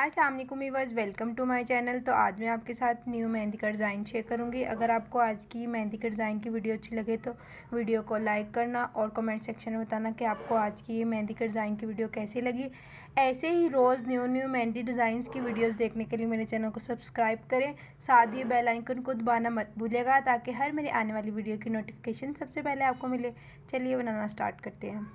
अस्सलाम वालेकुम viewers, welcome to my channel. तो आज मैं आपके साथ न्यू मेहंदी का डिज़ाइन शेयर करूंगी। अगर आपको आज की मेहंदी के डिज़ाइन की वीडियो अच्छी लगे तो वीडियो को लाइक करना और कमेंट सेक्शन में बताना कि आपको आज की ये मेहंदी के डिज़ाइन की वीडियो कैसी लगी। ऐसे ही रोज़ न्यू मेहंदी डिज़ाइंस की वीडियोज़ देखने के लिए मेरे चैनल को सब्सक्राइब करें। साथ ही बेल आइकन को दबाना मत भूलिएगा ताकि हर मेरी आने वाली वीडियो की नोटिफिकेशन सबसे पहले आपको मिले। चलिए बनाना स्टार्ट करते हैं।